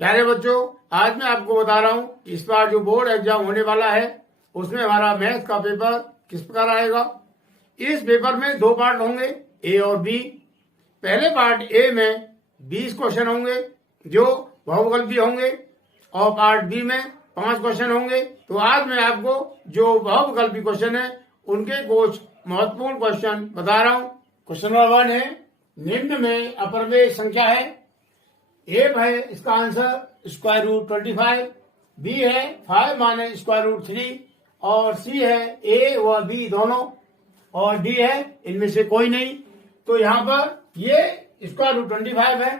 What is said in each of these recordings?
प्यारे बच्चों, आज मैं आपको बता रहा हूँ इस बार जो बोर्ड एग्जाम होने वाला है उसमें हमारा मैथ का पेपर किस प्रकार आएगा। इस पेपर में दो पार्ट होंगे, ए और बी। पहले पार्ट ए में 20 क्वेश्चन होंगे जो बहुविकल्पी होंगे और पार्ट बी में 5 क्वेश्चन होंगे। तो आज मैं आपको जो बहुविकल्पी क्वेश्चन है उनके कुछ महत्वपूर्ण क्वेश्चन बता रहा हूँ। क्वेश्चन नंबर 1 है, निम्न में अपरमेय संख्या है। ए है इसका आंसर स्क्वायर रूट 25, बी है 5 माइनस स्क्वायर रूट 3 और सी है ए व बी दोनों और डी है इनमें से कोई नहीं। तो यहाँ पर ये स्क्वायर रूट 25 है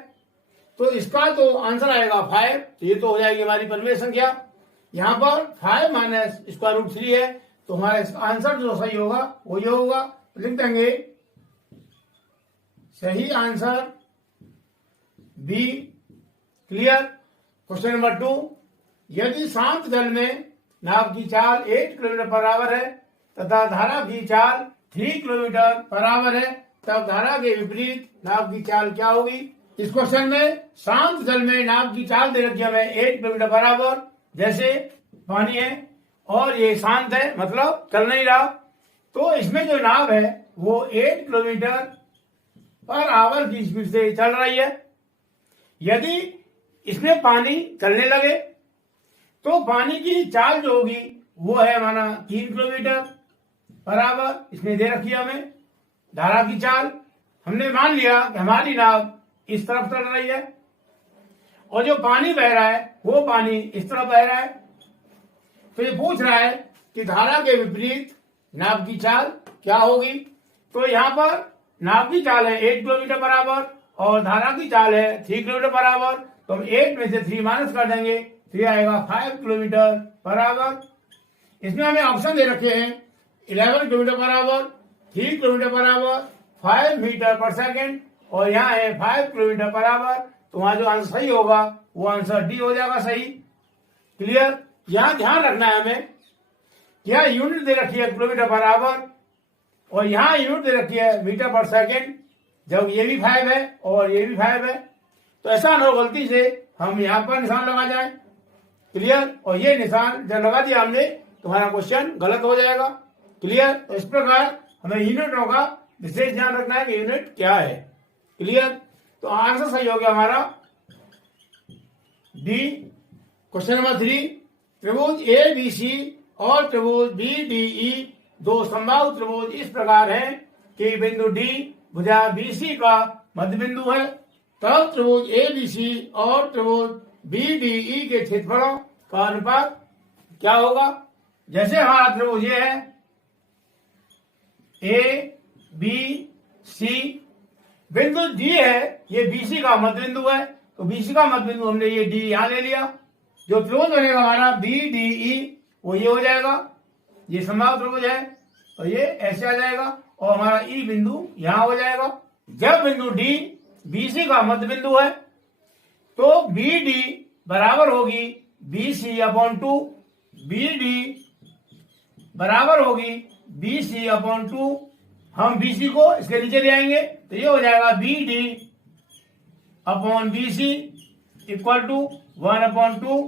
तो इसका तो आंसर आएगा 5, तो ये तो हो जाएगी हमारी परिमेय संख्या। यहाँ पर 5 माइनस स्क्वायर रूट 3 है तो हमारा आंसर जो सही होगा वो ये होगा। लिख देंगे सही answer B. Clear. Question number 2, यदि शांत जल में नाव की चाल 8 किलोमीटर पर आवर है तथा धारा की चाल 3 किलोमीटर पर आवर है, तब धारा के विपरीत नाव की चाल क्या होगी। इस क्वेश्चन में शांत जल में नाव की चाल दे रखी है हमें 8 किलोमीटर पर आवर, जैसे पानी है और ये शांत है मतलब चल नहीं रहा। तो इसमें जो नाव है वो 8 किलोमीटर पर आवर की स्पीड से चल रही है। यदि इसमें पानी चलने लगे तो पानी की चाल जो होगी वो है हमारा 3 किलोमीटर पर आवर। इसमें दे रखी है हमें धारा की चाल। हमने मान लिया कि हमारी नाव इस तरफ चल रही है और जो पानी बह रहा है वो पानी इस तरफ बह रहा है। तो ये पूछ रहा है कि धारा के विपरीत नाव की चाल क्या होगी। तो यहाँ पर नाव की चाल है 8 किलोमीटर पर आवर और धारा की चाल है 3 किलोमीटर पर आवर। तो हम 8 में से 3 माइनस कर देंगे तो ये आएगा 5 किलोमीटर पर आवर। इसमें हमें ऑप्शन दे रखे हैं 11 kilometre per hour, 3 kilometre per hour, 5 metre per second और यहाँ है 5 किलोमीटर पर आवर। तो वहां जो आंसर सही होगा वो आंसर डी हो जाएगा सही। क्लियर। यहाँ ध्यान रखना है हमें, यहाँ यूनिट दे रखी है किलोमीटर पर आवर और यहाँ यूनिट दे रखी है मीटर पर सेकेंड। जब ये भी 5 है और ये भी 5 है तो ऐसा ना हो गलती से हम यहाँ पर निशान लगा जाए। क्लियर। और ये निशान जब लगा दिया हमने तो हमारा क्वेश्चन गलत हो जाएगा। क्लियर। तो इस प्रकार हमें यूनिटों का विशेष ध्यान रखना है कि यूनिट क्या है। क्लियर। तो आंसर सही हो गया हमारा डी। क्वेश्चन नंबर 3, त्रिभुज ए बी सी और त्रिभुज बी डी ई दो संभावित त्रिभुज इस प्रकार हैं कि बिंदु डी भुजा बीसी का मध्य बिंदु है। तब त्रिभुज ए बी सी और त्रिभुज बी डी ई के क्षेत्रफलों का अनुपात क्या होगा। जैसे हमारा त्रिभुज ये है ए बी सी, बिंदु डी है ये बीसी का मध्य बिंदु है तो बीसी का मध्य बिंदु हमने ये डी यहां ले लिया। जो त्रिभुज बनेगा हमारा बी डी ई वो ये हो जाएगा, ये संभावित त्रिभुज है तो ये ऐसे आ जाएगा और हमारा ई बिंदु यहां हो जाएगा। जब बिंदु डी बीसी का मध्य बिंदु है तो बी डी बराबर होगी BC अपॉन 2, बी डी बराबर होगी BC अपॉन 2। हम BC को इसके नीचे ले आएंगे तो ये हो जाएगा BD upon BC equal to 1 upon 2।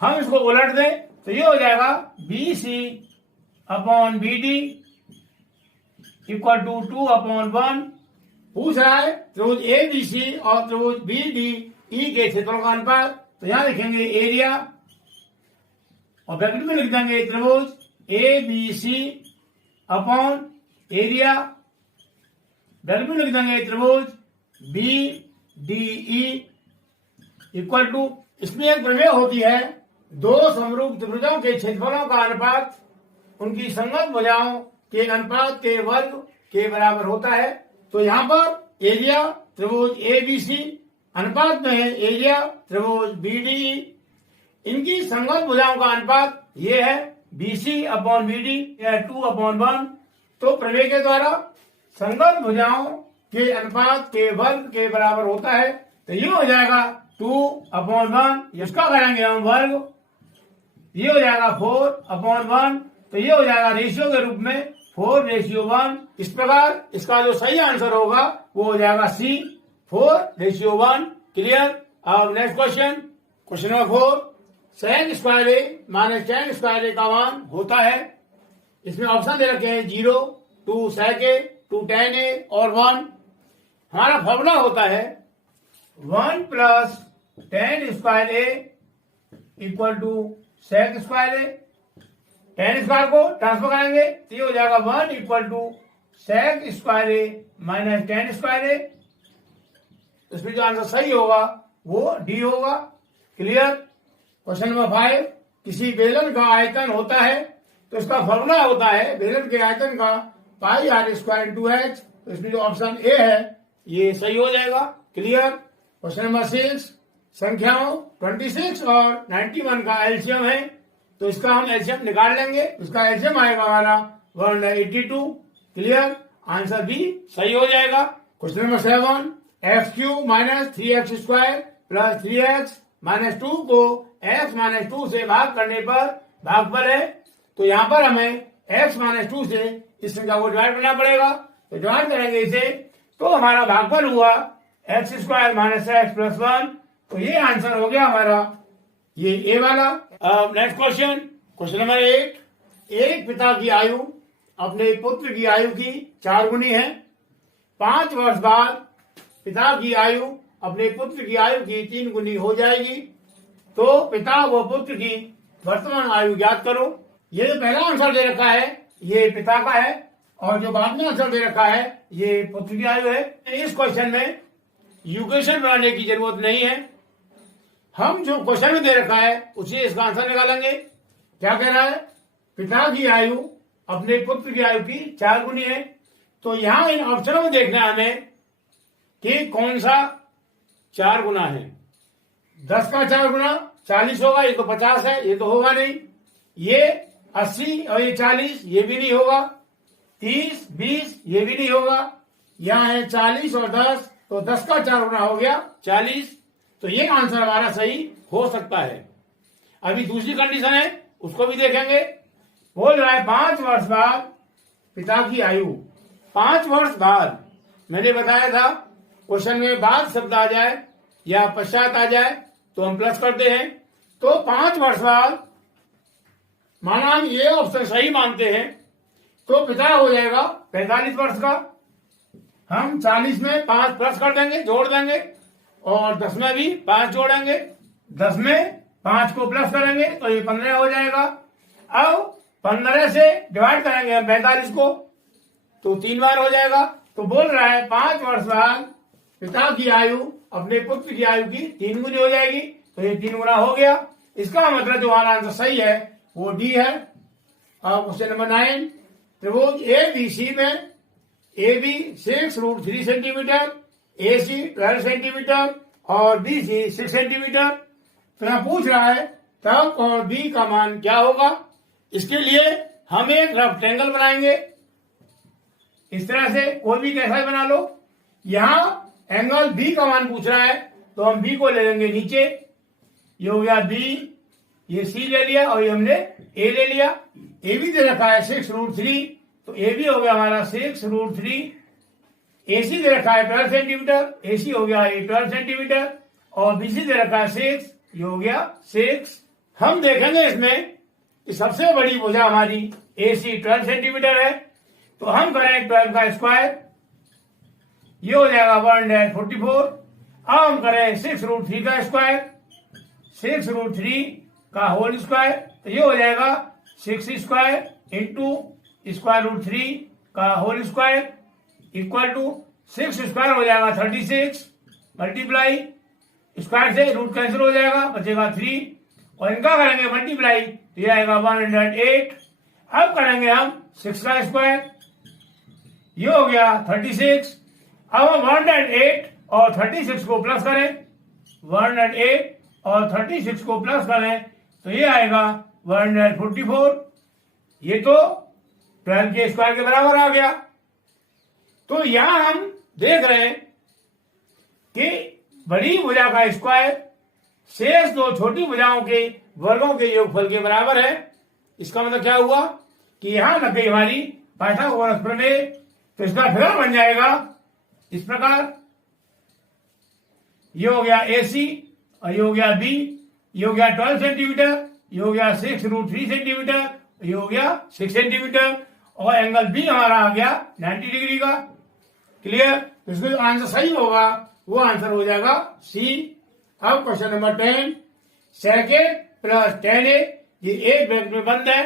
हम इसको उलट दें तो ये हो जाएगा BC upon BD equal to 2 upon 1। पूछ रहा है त्रिभुज ABC और त्रिभुज BDE के क्षेत्रों का अनुपात। तो यहां लिखेंगे एरिया और ब्रैकेट में लिख देंगे त्रिभुज ABC अपॉन एरिया, ब्रैकेट में लिख देंगे त्रिभुज BDE इक्वल टू। इसमें एक प्रमेय होती है दो समरूप त्रिभुजों के क्षेत्रफलों का अनुपात उनकी संगत भुजाओं के अनुपात के वर्ग के बराबर होता है। तो यहाँ पर एरिया त्रिभुज ABC अनुपात में है एरिया त्रिभुज BDE। इनकी संगत भुजाओं का अनुपात ये है BC अपॉन BD या 2 अपॉन 1। तो प्रमेय के द्वारा संगत भुजाओं के अनुपात के वर्ग के बराबर होता है तो ये हो जाएगा 2 अपॉन 1, इसका करेंगे हम वर्ग, ये हो जाएगा 4 अपॉन 1। तो ये हो जाएगा रेशियो के रूप में 4:1। इस प्रकार इसका जो सही आंसर होगा वो हो जाएगा C 4:1। क्लियर। अब next question, question number 4, sec square A minus tan square A का मान होता है। इसमें ऑप्शन दे रखे हैं 0, 2 sec ए, 2 tan ए और 1। हमारा फॉर्मूला होता है 1 plus tan square A equal to sec square A. tan square को ट्रांसफर करेंगे तो ये हो जाएगा 1 equal to sec square A minus tan square A. इसमें जो आंसर सही होगा वो डी होगा। क्लियर। क्वेश्चन नंबर 5, किसी बेलन का आयतन होता है तो इसका फॉर्मूला होता है बेलन के आयतन का पाई आर स्क्वायर टू एच। तो इसमें जो ऑप्शन ए है ये सही हो जाएगा। क्लियर। क्वेश्चन नंबर 6, संख्याओं 26 और 91 का एलसीएम है तो इसका हम एलसीएम निकाल लेंगे। इसका एलसीएम आएगा हमारा 182। क्लियर। आंसर भी सही हो जाएगा। Question number 7, x cube minus 3x square plus 3x minus 2 को x माइनस 2 से भाग करने पर भागफल है। तो यहाँ पर हमें x माइनस 2 से इस संख्या को डिवाइड करना पड़ेगा। तो डिवाइड करेंगे इसे तो हमारा भागफल हुआ x square minus x plus 1। तो ये आंसर हो गया हमारा ये ए वाला। नेक्स्ट क्वेश्चन, क्वेश्चन नंबर 8, एक पिता की आयु अपने पुत्र की आयु की 4 गुनी है। 5 वर्ष बाद पिता की आयु अपने पुत्र की आयु की 3 गुनी हो जाएगी। तो पिता व पुत्र की वर्तमान आयु ज्ञात करो। ये जो पहला आंसर दे रखा है ये पिता का है और जो बाद में आंसर दे रखा है ये पुत्र की आयु है। इस क्वेश्चन में इक्वेशन बनाने की जरूरत नहीं है। हम जो क्वेश्चन में दे रखा है उसी इसका आंसर निकालेंगे। क्या कह रहा है? पिता की आयु अपने पुत्र की आयु की 4 गुनी है। तो यहां इन ऑप्शनों में देखना है हमें कि कौन सा 4 गुना है। 10 का 4 गुना 40 होगा, ये तो 50 है, ये तो होगा नहीं। ये 80 और ये 40, ये भी नहीं होगा। 30, 20, ये भी नहीं होगा। यहाँ है 40 और 10, तो 10 का 4 गुना हो गया 40। तो ये आंसर हमारा सही हो सकता है। अभी दूसरी कंडीशन है उसको भी देखेंगे। बोल रहा है 5 वर्ष बाद पिता की आयु। 5 वर्ष बाद मैंने बताया था क्वेश्चन में बाद शब्द आ जाए या पश्चात आ जाए तो हम प्लस करते हैं। तो 5 वर्ष बाद माना हम ये ऑप्शन सही मानते हैं तो पिता हो जाएगा 45 वर्ष का। हम 40 में 5 प्लस कर देंगे, जोड़ देंगे और 10 में भी 5 जोड़ेंगे। 10 में 5 को प्लस करेंगे तो ये 15 हो जाएगा। अब 15 से डिवाइड करेंगे हम 45 को तो 3 बार हो जाएगा। तो बोल रहा है 5 वर्ष बाद पिता की आयु अपने पुत्र की आयु की 3 गुनी हो जाएगी। तो ये 3 गुना हो गया। इसका मतलब जो हमारा आंसर सही है वो डी है। अब क्वेश्चन नंबर 9, त्रिभुज एबीसी में AB 6√3 सेंटीमीटर, AC 12 सेंटीमीटर और BC 6 सेंटीमीटर। तो यहाँ पूछ रहा है तब और B का मान क्या होगा। इसके लिए हम एक रेक्टेंगल बनाएंगे। इस तरह से कोई भी कैसा भी बना लो। यहाँ एंगल B का मान पूछ रहा है तो हम B को ले लेंगे नीचे। ये हो गया B, ये C ले लिया और ये हमने A ले लिया। AB दे रखा है 6√3 तो AB हो गया हमारा 6√3। AC दे रखा है 12 सेंटीमीटर, AC हो गया 12 सेंटीमीटर और BC दे रखा है 6, ये हो गया 6। हम देखेंगे इसमें कि सबसे बड़ी भुजा हमारी AC 12 सेंटीमीटर है तो हम करें 12 का स्क्वायर, ये हो जाएगा 144। अब हम करें 6√3 का स्क्वायर, 6√3 का होल स्क्वायर तो ये हो जाएगा 6 स्क्वायर इंटू √3 का whole square equal to 6 square हो जाएगा 36 मल्टीप्लाई स्क्वायर से रूट कैंसिल हो जाएगा, बचेगा 3 और इनका करेंगे मल्टीप्लाई तो ये आएगा 108। अब करेंगे हम 6 का स्क्वायर, ये हो गया 36। अब हम 108 और 36 को प्लस करें, 108 और 36 को प्लस करें तो ये आएगा 144। ये तो 12 के स्क्वायर के बराबर आ गया। तो यहां हम देख रहे हैं कि बड़ी भुजा का स्क्वायर शेष दो छोटी भुजाओं के वर्गों के योगफल के बराबर है। इसका मतलब क्या हुआ कि यहां लग गई हमारी पाइथागोरस प्रमेय। तो इसका फिगर बन जाएगा इस प्रकार, ये हो गया AC और ये हो गया B ये हो गया 12 सेंटीमीटर, ये हो गया 6√3 सेंटीमीटर, ये हो गया 6 सेंटीमीटर, और एंगल बी हमारा आ गया 90 डिग्री का। क्लियर? तो इसको जो आंसर सही होगा वो आंसर हो जाएगा सी। अब question number 10, second plus tan a, ये एक ब्रैकेट में बंद है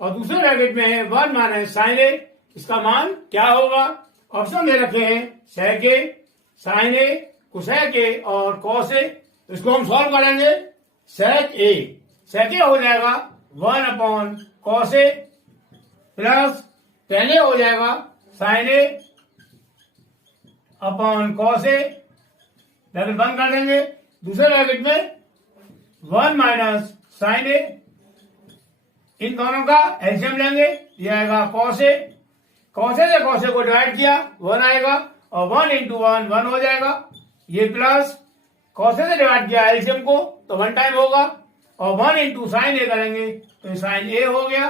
और दूसरे ब्रैकेट में है 1 माइनस sin a, इसका मान क्या होगा? ऑप्शन दे रखे हैं sec a, sin a, cosec a और cos a। तो इसको हम सॉल्व करेंगे। sec a हो जाएगा 1/cos a plus tan a हो जाएगा sin a upon cos a, bracket बंद कर देंगे। दूसरे ब्रैकेट में 1 माइनस sin a, इन दोनों का एलसीएम लेंगे, ये आएगा cos a, cos a से cos a को डिवाइड किया 1 आएगा और 1 इंटू 1 हो जाएगा। ये प्लस cos a से डिवाइड किया एलसीएम को तो 1 टाइम होगा और 1 इंटू साइन ए करेंगे तो साइन ए हो गया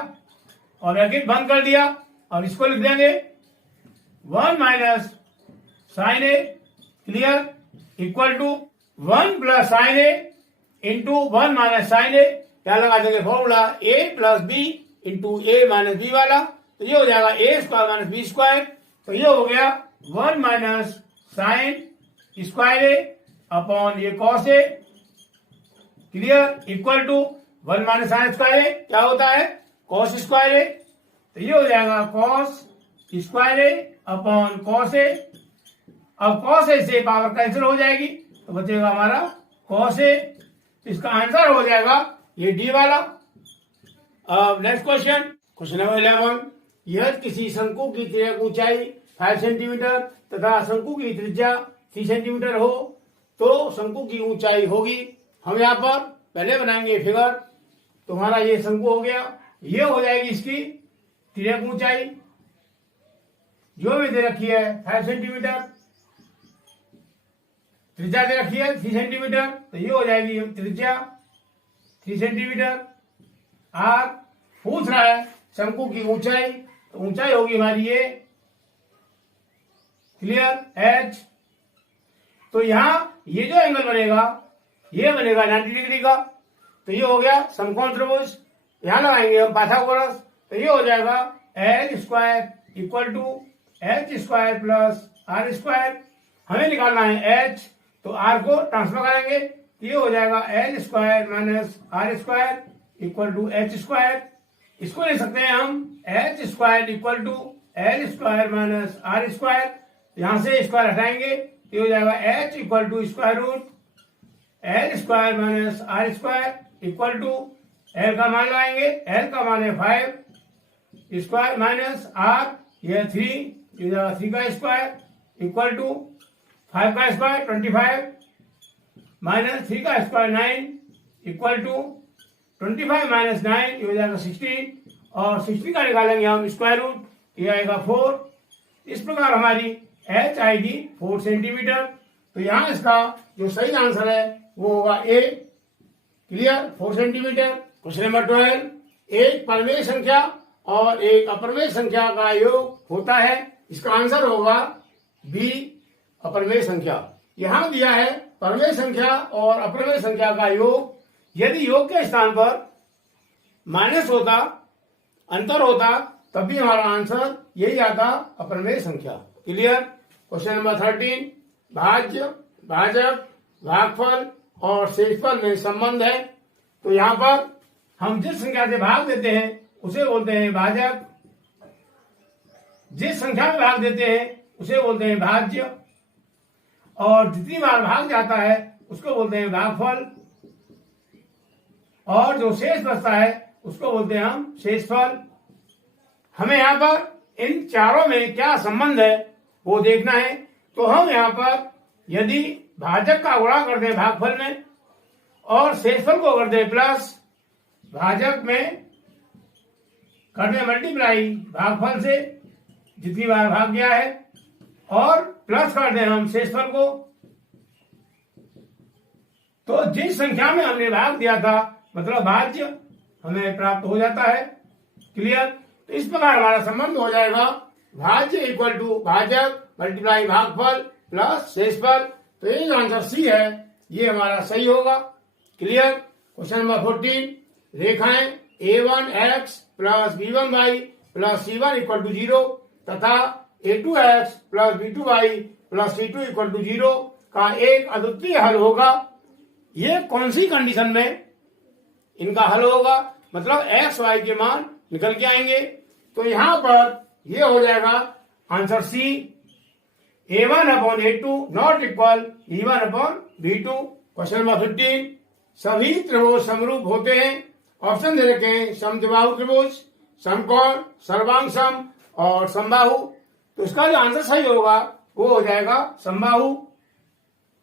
और ब्रैकेट बंद कर दिया। और इसको लिख देंगे 1 minus sine A, clear, equal to 1 plus sine A into 1 minus sine A. क्या लगा देंगे formula a plus B into A minus B वाला, तो ये हो जाएगा a square minus B square. तो ये हो गया 1 minus sine square A upon ये cos A, clear, equal to 1 minus sine square A क्या होता है? Cos square A. तो ये हो जाएगा cos square A upon cos A. अब कॉस ए से पावर कैंसिल हो जाएगी तो बचेगा हमारा कॉस ए। तो इसका आंसर हो जाएगा ये डी वाला। अब नेक्स्ट क्वेश्चन, क्वेश्चन नंबर 11, यह किसी शंकु की तिर्यक ऊंचाई 5 सेंटीमीटर तथा शंकु की त्रिज्या 3 सेंटीमीटर हो तो शंकु की ऊंचाई होगी। हम यहाँ पर पहले बनाएंगे फिगर। तुम्हारा ये शंकु हो गया, ये हो जाएगी इसकी तिर्यक ऊंचाई जो भी दे रखी है 5 सेंटीमीटर, त्रिज्या दे रखी है 3 सेंटीमीटर, तो ये हो जाएगी त्रिज्या 3 सेंटीमीटर। आर पूछ रहा है शंकु की ऊंचाई, तो ऊंचाई होगी हमारी ये, क्लियर, एच। तो यहां ये जो एंगल बनेगा ये बनेगा 90 डिग्री का। तो ये हो गया समकोण त्रिभुज। यहां लगाएंगे हम पाइथागोरस, तो ये हो जाएगा L square equal to H square plus R square. हमें निकालना है एच, तो आर को ट्रांसफर करेंगे, ये हो जाएगा L square minus R square equal to H square. इसको ले सकते हैं हम H square equal to L square minus R square. यहां से स्क्वायर हटाएंगे, ये हो जाएगा H equal to square root L square minus R square equal to L का मान लगाएंगे, एल का मान है 5 स्क्वायर माइनस आर, यह 3, ये जाएगा 3 का स्क्वायर इक्वल टू 5 का स्क्वायर 25 माइनस 3 का स्क्वायर 9 इक्वल टू 25 माइनस 9, ये हो जाएगा 16 और 60 का निकालेंगे हम स्क्वायर रूट, ये आएगा 4। इस प्रकार हमारी एच आएगी 4 सेंटीमीटर। तो यहां इसका जो सही आंसर है वो होगा ए, क्लियर, 4 सेंटीमीटर। क्वेश्चन नंबर 12, एक परमेय संख्या और एक अपरमेय संख्या का योग होता है, इसका आंसर होगा बी, अपरमेय संख्या। यहां दिया है परमेय संख्या और अपरमेय संख्या का योग, यदि योग के स्थान पर माइनस होता, अंतर होता, तब भी हमारा आंसर यही आता, अपरमेय संख्या, क्लियर। क्वेश्चन नंबर 13, भाज्य, भाजक, भागफल और शेषफल में संबंध है। तो यहाँ पर हम जिस संख्या से भाग देते हैं उसे बोलते हैं भाजक, जिस संख्या में भाग देते हैं उसे बोलते हैं भाज्य, और जितनी बार भाग जाता है उसको बोलते हैं भागफल, और जो शेष बचता है उसको बोलते हैं हम शेषफल। हमें यहाँ पर इन चारों में क्या संबंध है वो देखना है। तो हम यहाँ पर यदि भाजक का गुणा कर दें भागफल में और शेषफल को कर दें प्लस, भाजक में कर दें मल्टीप्लाई भागफल से जितनी बार भाग गया है, और प्लस कर दें हम शेषफल को, तो जिस संख्या में हमने भाग दिया था मतलब भाज्य हमें प्राप्त हो जाता है, क्लियर। तो इस प्रकार हमारा संबंध हो जाएगा भाज्य इक्वल टू भाजक मल्टीप्लाई भागफल प्लस शेषफल। तो ये जो आंसर सी है ये हमारा सही होगा, क्लियर। क्वेश्चन नंबर 14, रेखाएं a1x plus b1y plus c1 equal to 0 तथा a2x plus b2y plus c2 equal to 0 का एक अद्वितीय हल होगा। ये कौन सी कंडीशन में इनका हल होगा, मतलब एक्स वाई के मान निकल के आएंगे। तो यहां पर ये हो जाएगा answer C, a1/a2 not equal b1/b2। Question number 15, सभी त्रिभुज समरूप होते हैं। ऑप्शन दे रखे हैं समद्विबाहु त्रिभुज, समकोण, सर्वांग सम और समबाहु। तो इसका जो आंसर सही होगा वो हो जाएगा समबाहु।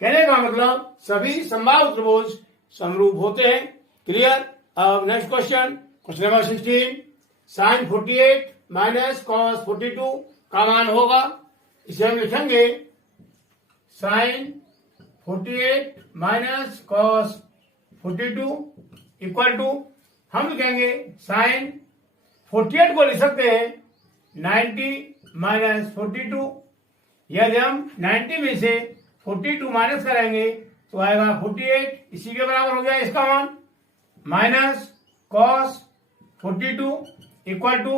कहने का मतलब सभी समबाहु त्रिभुज समरूप होते हैं। क्लियर। अब next question, question number 16, sin 48 minus cos 42 का मान होगा। इसे हम लिखेंगे sin 48 minus cos 42 equal to, हम लिखेंगे sin 48 को लिख सकते हैं 90 माइनस 42। यदि हम 90 में से 42 माइनस करेंगे तो आएगा 48, इसी के बराबर हो गया इसका मान, माइनस cos 42 इक्वल टू,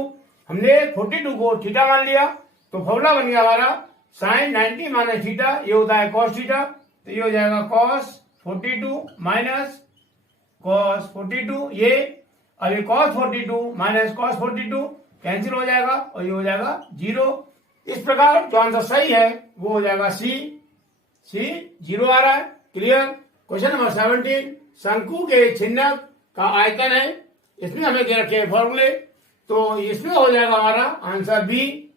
हमने 42 को थीटा मान लिया तो फॉर्मूला बन गया हमारा sin 90 माइनस थीटा, ये होता है cos थीटा। तो ये हो जाएगा cos 42 माइनस cos 42, ये अभी cos 42 माइनस cos 42 कैंसिल हो जाएगा और ये हो जाएगा 0। इस प्रकार जो आंसर सही है वो हो जाएगा सी 0 आ रहा है। क्लियर। क्वेश्चन नंबर 17, शंकु के छिन्नक का आयतन है, इसमें हमें दे रखे हैं फॉर्मूले। तो इसमें हो जाएगा हमारा आंसर बी,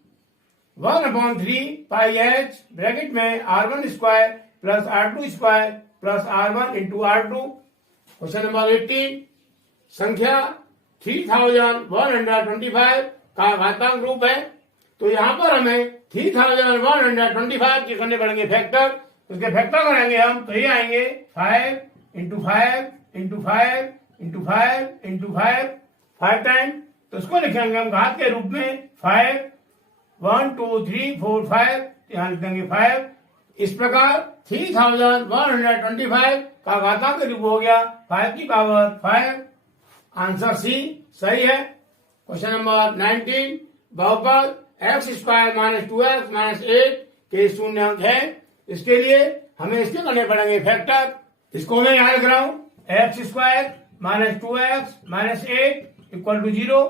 1/3 पाई h ब्रैकेट में r1 square plus r2 square plus r1 into r2। Question number 18, संख्या 3125 का घातांक रूप है। तो यहाँ पर हमें 3125 के करने पड़ेंगे फैक्टर। उसके फैक्टर करेंगे हम तो ये आएंगे 5 into 5 into 5 into 5 into 5 time. तो उसको लिखेंगे हम घात के रूप में 5, 1 2 3 4 5, यहाँ लिख देंगे 5। इस प्रकार 3125 का घातांक के रूप हो गया 5 की पावर 5। आंसर सी सही है। क्वेश्चन नंबर 19, बहुपद x square minus 2x minus 8 के शून्य अंक है। इसके लिए हमें इसके करने पड़ेंगे फैक्टर। इसको मैं यहाँ लिख रहा हूं, x square minus 2x minus 8 equal to 0।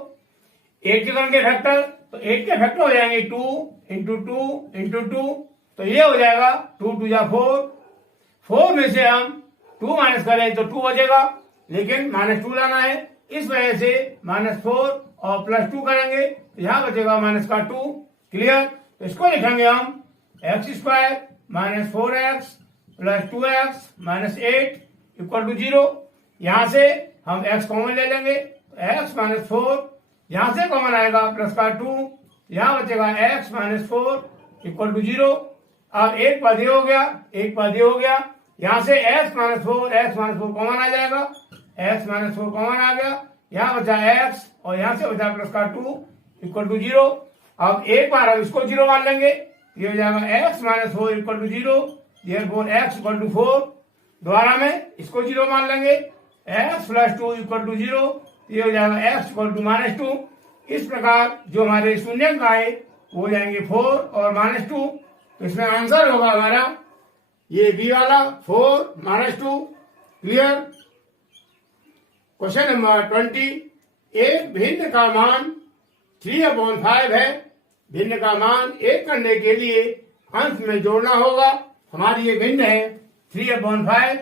8 के करेंगे फैक्टर तो 8 के फैक्टर हो जाएंगे 2 इंटू 2 इंटू 2। तो ये हो जाएगा 2 2 जा 4। 4 में से हम 2 माइनस करें तो 2 बचेगा, लेकिन माइनस 2 लाना है, इस वजह से -4 और +2 करेंगे तो यहाँ बचेगा माइनस का 2। क्लियर। तो इसको लिखेंगे हम x square minus 4x plus 2x minus 8 equal to 0। यहां से हम x कॉमन ले लेंगे, x माइनस 4 यहां से कॉमन आएगा प्लस का 2, यहां बचेगा x माइनस 4 इक्वल टू 0। अब एक पद हो गया, एक पद हो गया, यहां से x माइनस 4 कॉमन आ जाएगा, x माइनस 4 कॉमन आ गया, यहाँ बचा x और यहां से बचा प्लस का 2 इक्वल टू 0। अब एक बार हम इसको 0 मान लेंगे, ये हो जाएगा x minus 4 equal to 0, therefore x equal to 4। दोबारा में इसको 0 मान लेंगे, x प्लस 2 इक्वल टू 0, ये हो जाएगा x इक्वल टू -2। इस प्रकार जो हमारे शून्यंक आए वो हो जाएंगे 4 और -2। तो इसमें आंसर होगा हमारा ये बी वाला 4 -2। क्लियर। क्वेश्चन नंबर 20, एक भिन्न का मान 3/5 है। भिन्न का मान 1 करने के लिए अंश में जोड़ना होगा। हमारी ये भिन्न है 3/5,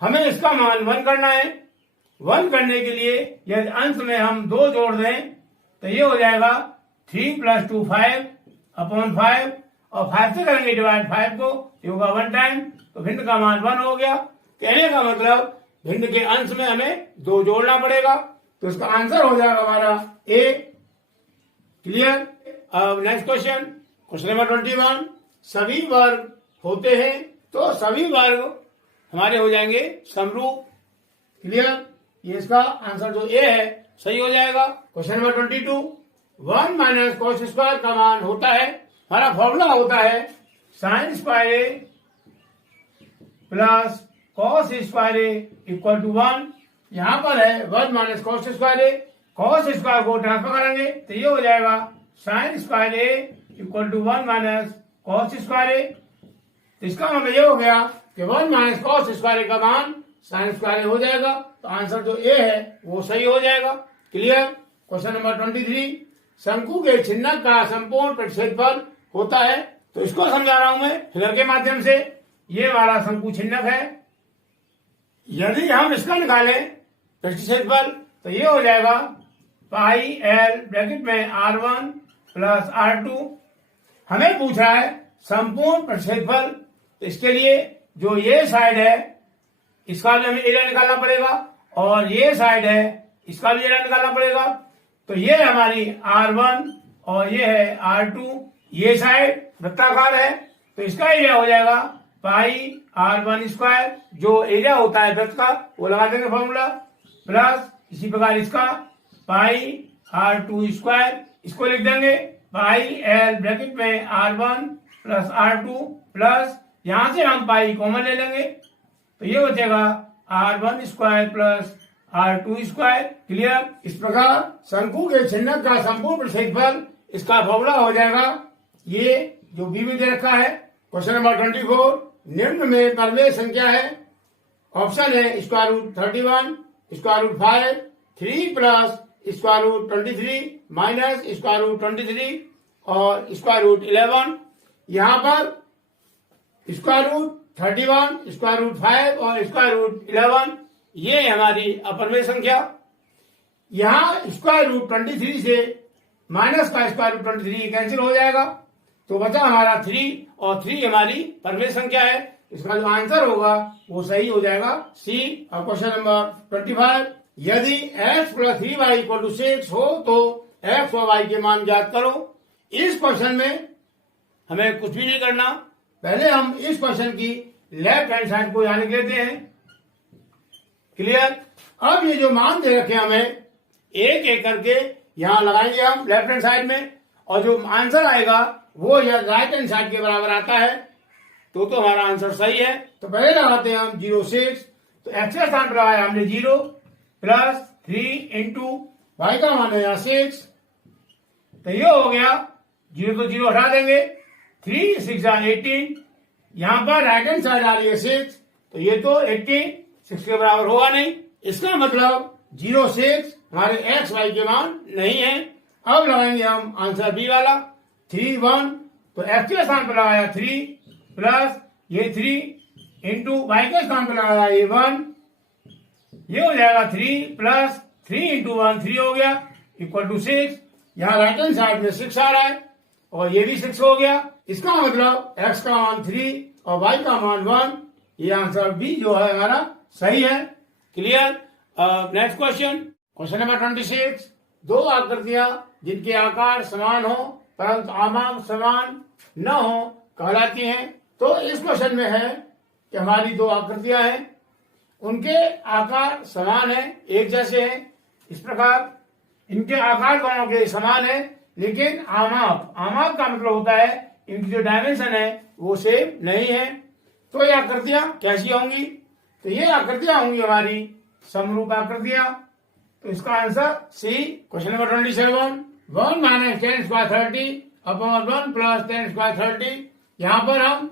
हमें इसका मान 1 करना है। 1 करने के लिए यदि अंश में हम 2 जोड़ दें तो ये हो जाएगा 3 + 2 5/5 और 5 से करेंगे डिवाइड 5 को, ये होगा 1 टाइम। तो भिन्न का मान 1 हो गया। कहने का मतलब भिन्न के अंश में हमें 2 जोड़ना पड़ेगा, तो इसका आंसर हो जाएगा हमारा ए। क्लियर। अब नेक्स्ट क्वेश्चन, क्वेश्चन नंबर 21, सभी वर्ग होते हैं तो सभी वर्ग हमारे हो जाएंगे समरूप। क्लियर। ये इसका आंसर जो ए है सही हो जाएगा। Question number 22, 1 minus cos square का मान होता है, हमारा फॉर्मूला होता है sin square A plus cos square A equal to 1। यहाँ पर है 1 minus cos square A, cos square को ट्रांसफर करेंगे तो ये हो जाएगा sine square A equal to 1 minus cos square A. तो इसका मतलब ये हो गया कि 1 माइनस कॉस स्क्वायर ए का मान साइन स्क्वायर ए हो जाएगा। तो आंसर जो ए है वो सही हो जाएगा। क्लियर। क्वेश्चन नंबर 23, शंकु के छिन्नक का संपूर्ण प्रतिच्छेदफल होता है। तो इसको समझा रहा हूं मैं फिगर के माध्यम से। ये वाला शंकु छिन्नक है, यदि हम इसका निकालें प्रतिच्छेदफल तो ये हो जाएगा पाई एल ब्रैकेट में R1 प्लस R2। हमें पूछा है संपूर्ण प्रतिच्छेदफल, तो इसके लिए जो ये साइड है इसका भी हमें एरिया निकालना पड़ेगा और ये साइड है इसका भी एरिया निकालना पड़ेगा। तो ये हमारी R1 और ये है R2। ये साइड वृत्ताकार है तो इसका एरिया हो जाएगा पाई R1 स्क्वायर, जो एरिया होता है वृत्त का वो लगा देंगे फॉर्मूला, प्लस इसी प्रकार इसका पाई R2 स्क्वायर, इसको लिख देंगे पाई एल ब्रैकेट में R1 प्लस R2 प्लस यहां से हम पाई कॉमन ले लेंगे तो ये बचेगा R1 square plus R2 square. Clear. इस प्रकार शंकु के छिन्नक का संपूर्ण प्रतिच्छेदफल इसका फॉर्मूला हो जाएगा ये जो बी में दे रखा है। क्वेश्चन नंबर 24, निम्न में परमेय संख्या है। ऑप्शन है square root 31, square root 5, 3 plus square root 23 minus square root 23 और स्क्वायर रूट 11। यहाँ पर स्क्वायर रूट 31, स्क्वायर रूट 5 और स्क्वायर रूट 11 ये हमारी अपरमेय संख्या। यहाँ स्क्वायर रूट 23 से माइनस का स्क्वायर रूट 23 कैंसिल हो जाएगा तो बचा हमारा 3 और 3 हमारी परमेय संख्या है। इसका जो आंसर होगा वो सही हो जाएगा सी। और क्वेश्चन नंबर 25, यदि x plus 3y equal to 6 हो तो x और y के मान ज्ञात करो। इस क्वेश्चन में हमें कुछ भी नहीं करना, पहले हम इस क्वेश्चन की लेफ्ट हैंड साइड को यहाँ लिख लेते हैं। क्लियर। अब ये जो मान दे रखे हमें एक एक करके यहाँ लगाएंगे हम लेफ्ट हैंड साइड में और जो आंसर आएगा वो यह राइट हैंड साइड के बराबर आता है तो हमारा आंसर सही है। तो पहले लगाते हैं हम 0.6, तो एक्स के स्थान पर लगाया हमने 0 प्लस 3 इंटू वाई का मान है यहाँ 6, तो ये हो गया 0 तो 0 हटा देंगे, 3 6 18, यहाँ पर राइट हैंड साइड आ रही है 6 तो ये तो 18 6 के बराबर होगा नहीं। इसका मतलब 0.6 हमारे एक्स वाई के मान नहीं है। अब लगाएंगे हम आंसर बी वाला 3 1, तो एक्स के स्थान पर लगाया 3 प्लस ये 3 इंटू वाई के स्थान पर लगाया ये 1, ये हो जाएगा 3 प्लस 3 इंटू 1 3 हो गया इक्वल टू 6। यहाँ राइट हैंड साइड में 6 आ रहा है और ये भी 6 हो गया। इसका मतलब एक्स का मान 3 और वाई का मान 1, ये आंसर बी जो है हमारा सही है। Clear. Next question, question number 26, दो आकृतियां जिनके आकार समान हो परंतु आयाम समान न हो कहलाती हैं। तो इस क्वेश्चन में है कि हमारी दो आकृतियां हैं, उनके आकार समान है, एक जैसे हैं। इस प्रकार इनके आकार दोनों के समान है लेकिन आमाप का मतलब होता है इनकी जो डायमेंशन है वो सेम नहीं है। तो ये आकृतियां कैसी होंगी? तो ये आकृतियां होंगी हमारी समरूप आकृतियां। तो इसका answer C. Question number 27, 1 minus 10 square 30 upon 1 plus 10 square 30। यहाँ पर हम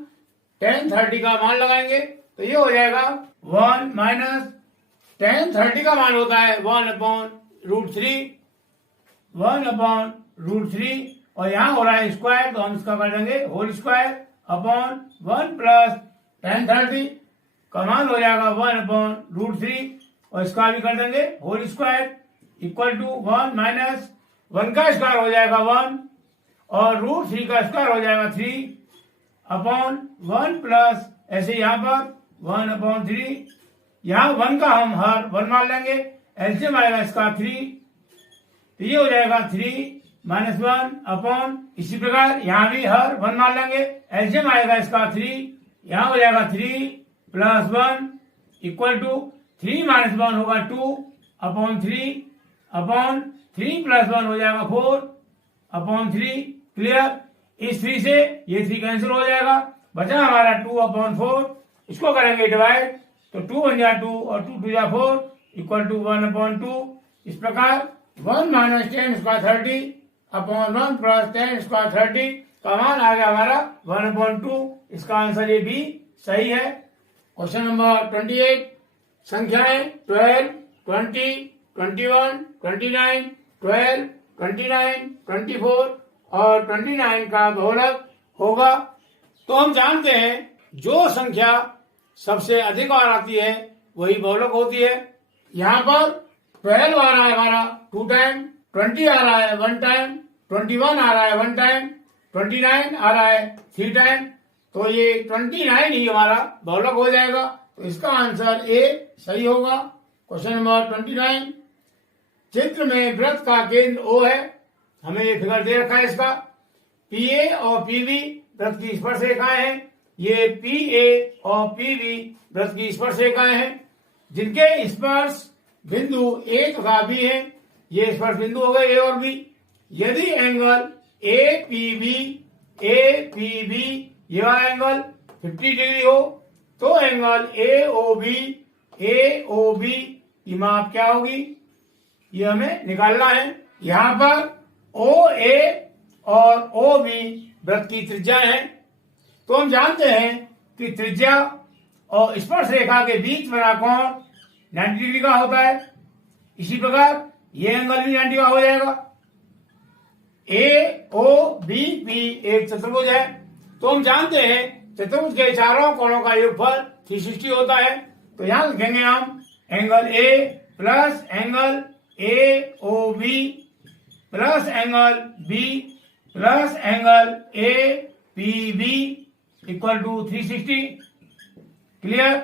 10 30 का मान लगाएंगे तो ये हो जाएगा 1 माइनस 10 30 का मान होता है 1 अपॉन रूट 3, 1 अपॉन रूट 3 और यहाँ हो रहा है स्क्वायर तो हम इसका कर देंगे होल स्क्वायर अपॉन 1 प्लस 10 30 का मान हो जाएगा 1 अपॉन रूट 3 और इसका भी कर देंगे whole square equal to 1 minus 1 का स्क्वायर हो जाएगा 1 और रूट 3 का स्क्वायर हो जाएगा 3 अपॉन 1 प्लस ऐसे यहाँ पर 1 अपॉन 3, यहाँ 1 का हम हर 1 मान लेंगे, एलसीएम आएगा इसका 3 तो ये हो जाएगा 3 माइनस 1 अपॉन, इसी प्रकार यहाँ भी हर 1 मान लेंगे, एलसीएम आएगा इसका 3, यहाँ हो जाएगा 3 प्लस 1 इक्वल टू 3 माइनस 1 होगा 2 अपॉन 3 अपॉन 3 प्लस 1 हो जाएगा 4 अपॉन 3। क्लियर। इस 3 से ये 3 कैंसिल हो जाएगा, बचा हमारा 2 अपॉन 4, इसको करेंगे डिवाइड तो 2 1 जा 2 और 2 2 जा 4 इक्वल टू 1/2। इस प्रकार 1 minus 10 square 30 upon 1 plus 10 square 30 का मान आ गया हमारा 1/2। इसका आंसर ये भी सही है। क्वेश्चन नंबर 28, संख्याएं 12, 20, 21, 29, 12, 29, 24 और 29 का बहुलक होगा। तो हम जानते हैं जो संख्या सबसे अधिक बार आती है वही बहुलक होती है। यहाँ पर 12 आ रहा है हमारा 2 टाइम, 20 आ रहा है 1 टाइम, 21 आ रहा है 1 टाइम, 29 आ रहा है 3 टाइम। तो ये 29 ही हमारा बहुलक हो जाएगा। तो इसका आंसर ए सही होगा। क्वेश्चन नंबर 29, चित्र में वृत्त का केंद्र ओ है। हमें ये फिगर दे रखा है इसका। पीए और पीबी वृत्त की स्पर्श रेखाएं हैं। ये पीए और पीबी वृत्त की स्पर्श रेखाएं हैं जिनके स्पर्श बिंदु ए तथा बी है। ये स्पर्श बिंदु हो गए ए और बी। यदि एंगल ए पी बी ये वाला एंगल 50 डिग्री हो तो एंगल ए ओ बी की माप क्या होगी, ये हमें निकालना है। यहाँ पर ओ ए और ओ बी वृत्त की त्रिज्या है। तो हम जानते हैं कि त्रिज्या और स्पर्श रेखा के बीच बना कोण 90 डिग्री का होता है। इसी प्रकार ये एंगल भी 90 का हो जाएगा। ए ओ बी पी एक चतुर्भुज है। तो हम जानते हैं चतुर्भुज के चारों कोणों का योगफल 360 होता है। तो यहां लिखेंगे हम angle A plus angle A O B plus angle B plus angle A P B equal to 360। Clear.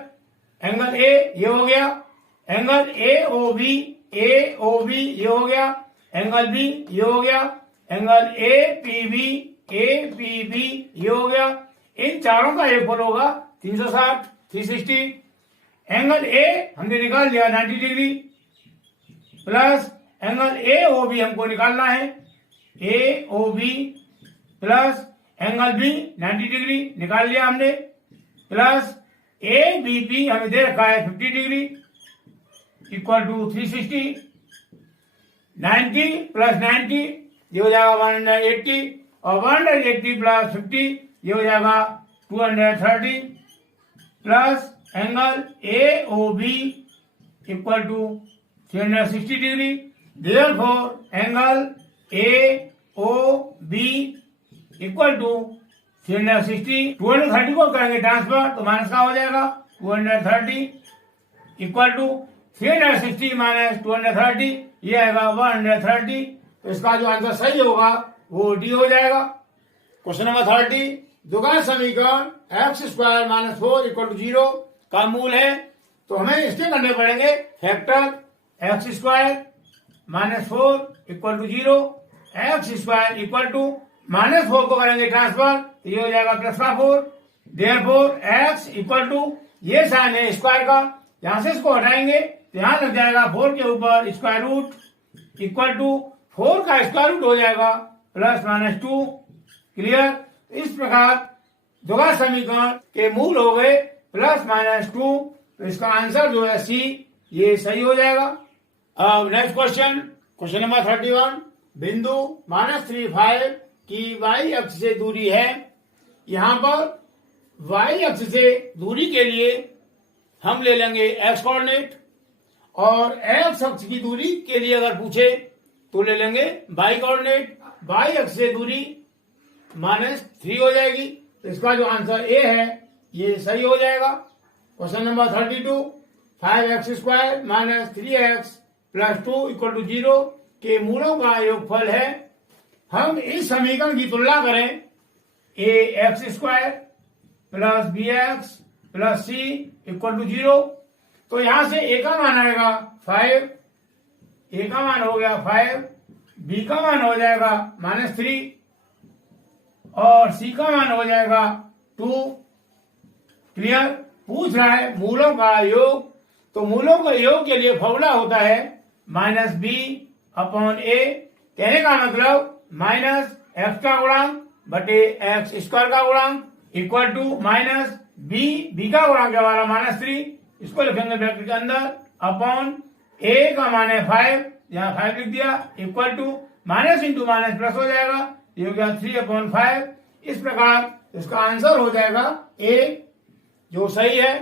Angle A ये हो गया, एंगल ए ओ बी ये हो गया, एंगल बी ये हो गया, एंगल ए पी बी ये हो गया। इन चारों का योगफल होगा 360 360। एंगल ए हमने निकाल लिया 90 degree plus angle A O B हमको निकालना है, A O B plus angle B 90 degree निकाल लिया हमने, प्लस ए बी पी हमें दे रखा है 50 डिग्री इक्वल टू 360। 90 प्लस 90 ये हो जाएगा 180 और 180 प्लस 50 ये हो जाएगा 230 plus angle A O B equal to 360 degree. Therefore angle A O B equal to 360। 230 को करेंगे ट्रांसफर तो माइनस का हो जाएगा 230 इक्वल टू 360 माइनस 230 ये आएगा 130। तो इसका जो आंसर सही होगा वो डी हो जाएगा। क्वेश्चन नंबर 30, द्विघात समीकरण x² माइनस 4 इक्वल टू 0 का मूल है। तो हमें इसके करने पड़ेंगे factor x² minus 4 equal to 0, x² equal to minus 4 को करेंगे ट्रांसफर तो ये हो जाएगा प्लस का 4। देयरफॉर x इक्वल टू ये साइन है स्क्वायर का, यहां से इसको हटाएंगे तो यहां लग जाएगा 4 के ऊपर स्क्वायर रूट इक्वल टू 4 का स्क्वायर रूट हो जाएगा प्लस माइनस 2। क्लियर। इस प्रकार द्विघात समीकरण के मूल हो गए प्लस माइनस 2। तो इसका आंसर जो है सी ये सही हो जाएगा। अब नेक्स्ट क्वेश्चन, क्वेश्चन नंबर 31, बिंदु -3 5 की y अक्ष से दूरी है। यहां पर y अक्ष से दूरी के लिए हम ले लेंगे x कोऑर्डिनेट और x अक्ष की दूरी के लिए अगर पूछे तो ले लेंगे y कोऑर्डिनेट। y अक्ष से दूरी -3 हो जाएगी। तो इसका जो आंसर ए है ये सही हो जाएगा। Question number 32, 5x² minus 3x plus 2 equal to 0 के मूलों का योगफल है। हम इस समीकरण की तुलना करें ax² plus bx plus c equal to 0। तो यहां से a का मान आएगा 5, a का मान हो गया 5, b का मान हो जाएगा -3 और c का मान हो जाएगा 2। क्लियर। पूछ रहा है मूलों का योग। तो मूलों का योग के लिए फॉर्मूला होता है -b अपॉन a। कहने का मतलब -x का गुणांक बटे x² का गुणांक इक्वल टू -b का गुणांक हमारा -3 इसको लिखेंगे ब्रैकेट के अंदर अपॉन ए का मान है 5, यहाँ 5 लिख दिया, equal to minus into minus plus हो जाएगा, ये हो गया 3/5। इस प्रकार इसका आंसर हो जाएगा ए, जो सही है।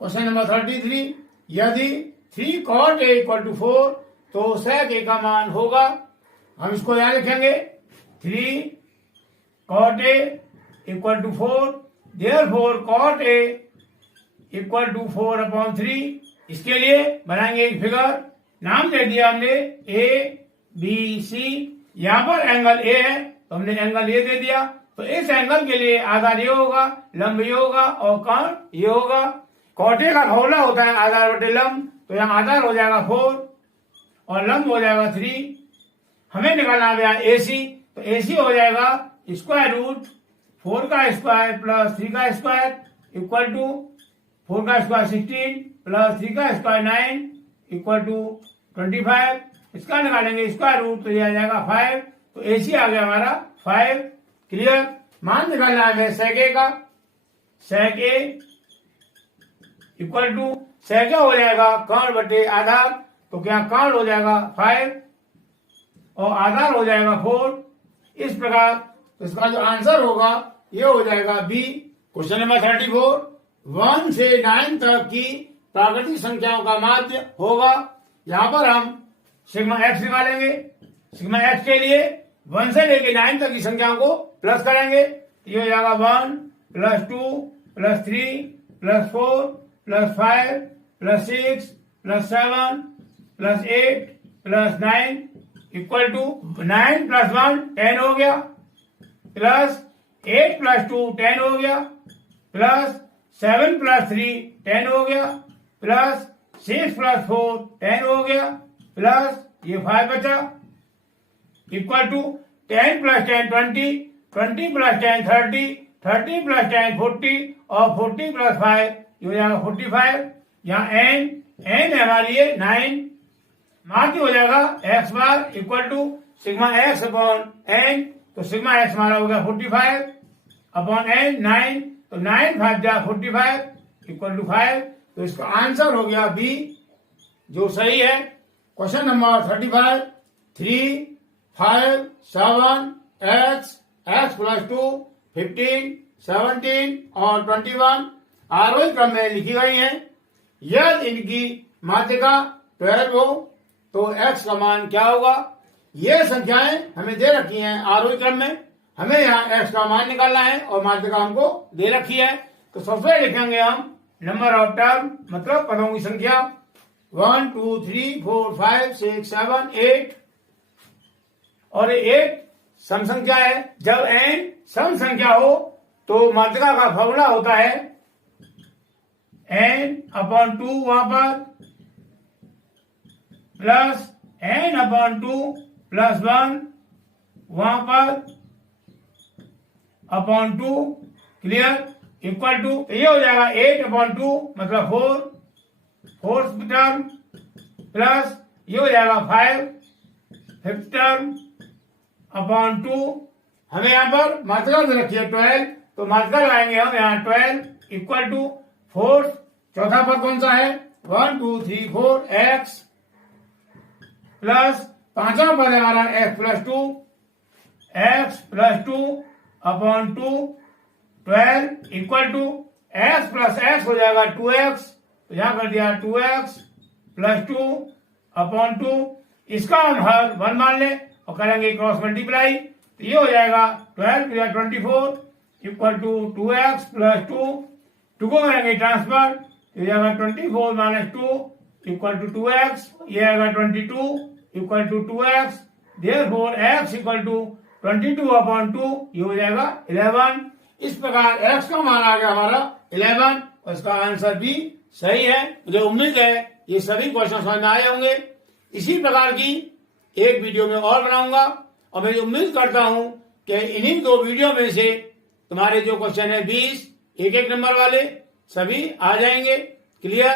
क्वेश्चन नंबर 33, यदि 3 cot a इक्वल टू 4 तो sec a का मान होगा, हम इसको यहां लिखेंगे 3 cot a equal to 4, therefore cot a equal to 4/3। इसके लिए बनाएंगे एक फिगर, नाम दे दिया हमने ए बी सी। यहां पर एंगल ए है तो हमने एंगल ए दे दिया, तो इस एंगल के लिए आधार ये होगा, लंब ये होगा और कोण ये होगा। कॉटे का फॉर्मूला होता है आधार बटे लंब, तो यहाँ आधार हो जाएगा 4 और लंब हो जाएगा 3। हमें निकालना गया एसी, तो एसी हो जाएगा स्क्वायर रूट 4 का स्क्वायर प्लस 3 का स्क्वायर इक्वल टू 4 का स्क्वायर 16 प्लस 3 का स्क्वायर 9 इक्वल टू 25। इसका निकालेंगे स्क्वायर रूट, तो ये आ जाएगा 5, तो एसी आ गया हमारा 5। क्लियर। मान निकालना है sec a का, sec a equal to sec क्या हो जाएगा कोण बटे आधार, तो क्या कोण हो जाएगा 5 और आधार हो जाएगा 4। इस प्रकार तो इसका जो आंसर होगा ये हो जाएगा बी। क्वेश्चन नंबर 34, 1 से 9 तक की प्राकृतिक संख्याओं का माध्य होगा। यहाँ पर हम सिग्मा एक्स निकालेंगे। सिग्मा एक्स के लिए 1 से लेके 9 तक की संख्याओं को प्लस करेंगे, ये हो जाएगा 1 plus 2 plus 3 plus 4 plus 5 plus 6 plus 7 plus 8 plus 9 equal to 9 plus 1 10 हो गया, प्लस 8 प्लस 2 10 हो गया, प्लस 7 प्लस 3 10 हो गया, प्लस 6 प्लस 4 10 हो गया, प्लस ये 5 बचा, equal to 10 plus 10 20, 20 plus 10 30, 30 plus 10 40 और 40 प्लस 5 ये हो जाएगा 45। यहाँ एन है हमारे लिए 9, माध्य हो जाएगा x bar equal to sigma x upon n, तो सिग्मा एक्स हमारा हो गया 45 अपॉन एन 9, तो 9 5 जा 45 इक्वल टू 5। तो इसका आंसर हो गया बी, जो सही है। क्वेश्चन नंबर 35, 3 5 7 x प्लस 2 15 17 और 21 आरोही क्रम में लिखी गई हैं। यदि इनकी माध्यिका 12 हो तो x का मान क्या होगा। ये संख्याएं हमें दे रखी हैं आरोही क्रम में, हमें यहाँ x का मान निकालना है और माध्यिका हमको दे रखी है। तो सबसे लिखेंगे हम नंबर ऑफ टर्म, मतलब पदों की संख्या 1 2 3 4 5 6 7 8, और 8 सम संख्या है। जब n सम संख्या हो तो माध्यिका का फॉर्मूला होता है n/2 वहां पर प्लस n/2 प्लस 1 वहां पर अपॉन 2। क्लियर। इक्वल टू ये हो जाएगा 8/2 मतलब 4th टर्म प्लस ये हो जाएगा 5th टर्म अपॉन 2। हमें यहाँ पर मात्रा दे रखी है 12, तो मात्रा लाएंगे हम यहाँ 12 इक्वल टू 4th, चौथा पद कौन सा है 1 2 3 4 x प्लस पांचवा पद है हमारा x plus 2 upon 2 12 equal to x plus x हो जाएगा 2x, तो यहाँ कर दिया 2x प्लस 2 अपॉन 2। इसका हम हर 1 मान ले और करेंगे क्रॉस मल्टीप्लाई, तो ये हो जाएगा 12 या 24 इक्वल टू 2x प्लस 2 को करेंगे ट्रांसफर, तो जाएगा 24 माइनस 2 इक्वल टू 2x, ये आएगा 22 equal to 2x, therefore x equal to 22/2 ये हो जाएगा 11। इस प्रकार x का मान आ गया हमारा 11 और इसका आंसर भी सही है। मुझे उम्मीद है ये सभी क्वेश्चन समझ में आए होंगे। इसी प्रकार की एक वीडियो में और बनाऊंगा और मैं उम्मीद करता हूं कि इन्हीं 2 वीडियो में से तुम्हारे जो क्वेश्चन है 20 एक नंबर वाले सभी आ जाएंगे। क्लियर।